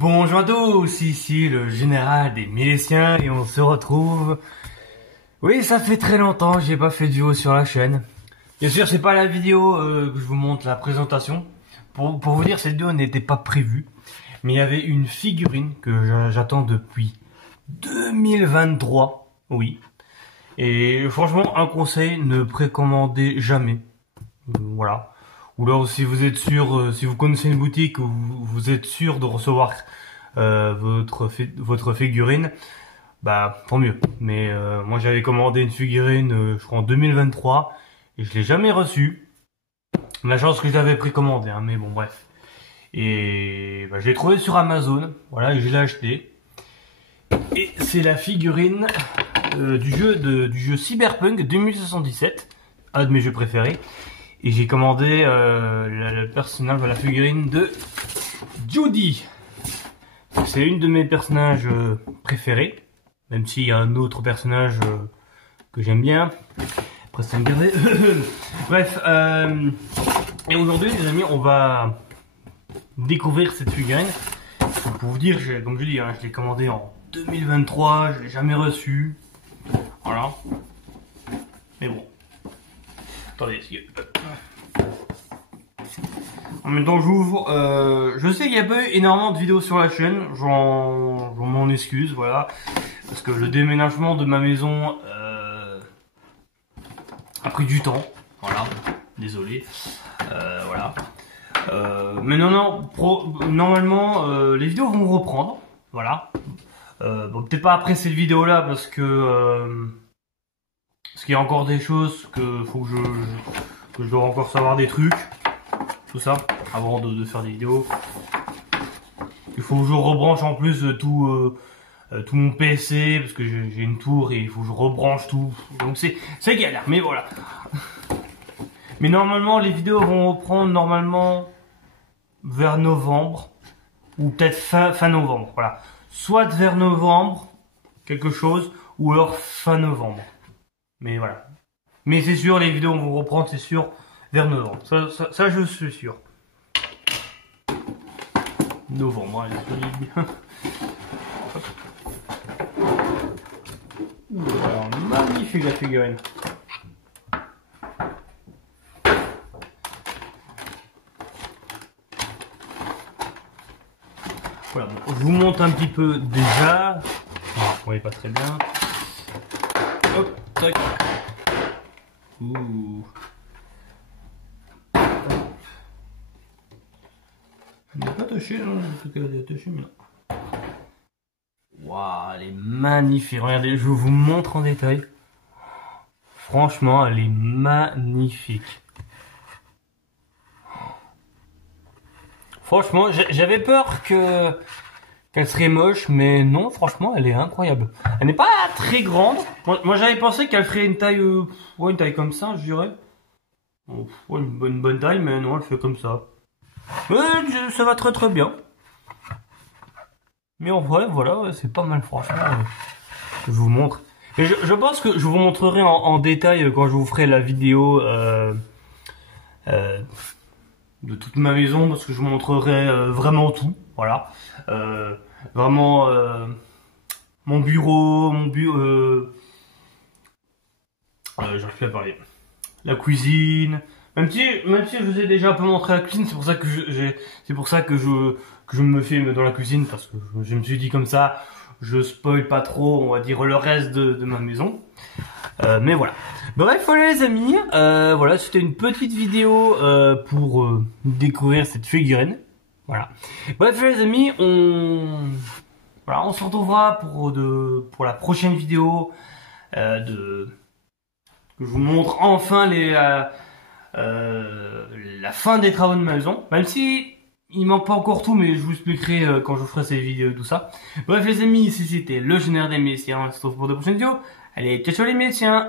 Bonjour à tous, ici le général des Milésiens et on se retrouve. Oui, ça fait très longtemps que j'ai pas fait de vidéo sur la chaîne. Bien sûr, c'est pas la vidéo que je vous montre la présentation. Pour vous dire, cette vidéo n'était pas prévue. Mais il y avait une figurine que j'attends depuis 2023. Oui. Et franchement, un conseil, ne précommandez jamais. Voilà. Ou alors si vous êtes sûr, si vous connaissez une boutique où vous êtes sûr de recevoir votre figurine, bah tant mieux. Mais moi j'avais commandé une figurine, je crois en 2023 et je l'ai jamais reçue. La chance que je l'avais précommandé, hein, mais bon bref. Et bah, je l'ai trouvé sur Amazon, voilà, et je l'ai acheté. Et c'est la figurine du jeu Cyberpunk 2077, un de mes jeux préférés. Et j'ai commandé le personnage, la figurine de Judy. C'est une de mes personnages préférés, même s'il y a un autre personnage que j'aime bien. Après ça me garder. Bref, et aujourd'hui les amis, on va découvrir cette figurine. Pour vous dire, comme je dis, hein, je l'ai commandé en 2023, je l'ai jamais reçu. Voilà. Mais bon. Attendez, en même temps j'ouvre, je sais qu'il n'y a pas eu énormément de vidéos sur la chaîne, j'en m'en excuse, voilà, parce que le déménagement de ma maison a pris du temps, voilà, désolé, voilà. Mais normalement les vidéos vont reprendre, voilà. Bon, peut-être pas après cette vidéo là parce que qu'il y a encore des choses que je dois encore savoir des trucs, tout ça, avant de faire des vidéos. Il faut que je rebranche en plus tout mon PC parce que j'ai une tour et il faut que je rebranche tout. Donc c'est galère, mais voilà. Mais normalement les vidéos vont reprendre normalement vers novembre ou peut-être fin novembre, voilà. Soit vers novembre quelque chose ou alors fin novembre. Mais voilà. Mais c'est sûr, les vidéos vont reprendre, c'est sûr, vers novembre. Ça je suis sûr. Novembre, allez, soyez bien. Alors, magnifique la figurine. Voilà, bon, je vous montre un petit peu déjà. Vous ne voyez pas très bien. Hop, tac. Ouh. Elle n'est pas touchée, non? En tout cas, elle est touchée, mais non. Waouh, elle est magnifique. Regardez, je vous montre en détail. Franchement, elle est magnifique. Franchement, j'avais peur qu'elle serait moche, mais non, franchement, elle est incroyable. Elle n'est pas très grande. Moi j'avais pensé qu'elle ferait une taille, ouais, une taille comme ça, je dirais. Ouais, une bonne taille, mais non, elle fait comme ça. Ouais, ça va très très bien. Mais en vrai, voilà, ouais, c'est pas mal, franchement. Je vous montre. Et je pense que je vous montrerai en détail quand je vous ferai la vidéo de toute ma maison, parce que je vous montrerai vraiment tout. Voilà. Vraiment mon bureau, j'arrive plus à parler. La cuisine. Même si je vous ai déjà un peu montré la cuisine, c'est pour ça que je me filme dans la cuisine, parce que je me suis dit comme ça, je spoil pas trop, on va dire, le reste de ma maison. Mais voilà. Bref, voilà les amis, voilà, c'était une petite vidéo pour découvrir cette figurine. Voilà. Bref les amis, on se retrouvera pour la prochaine vidéo que je vous montre enfin la fin des travaux de ma maison. Même si il manque pas encore tout, mais je vous expliquerai quand je ferai ces vidéos et tout ça. Bref les amis, ici c'était le général des Milésiens. On se retrouve pour de prochaines vidéos. Allez, ciao ciao les Milésiens.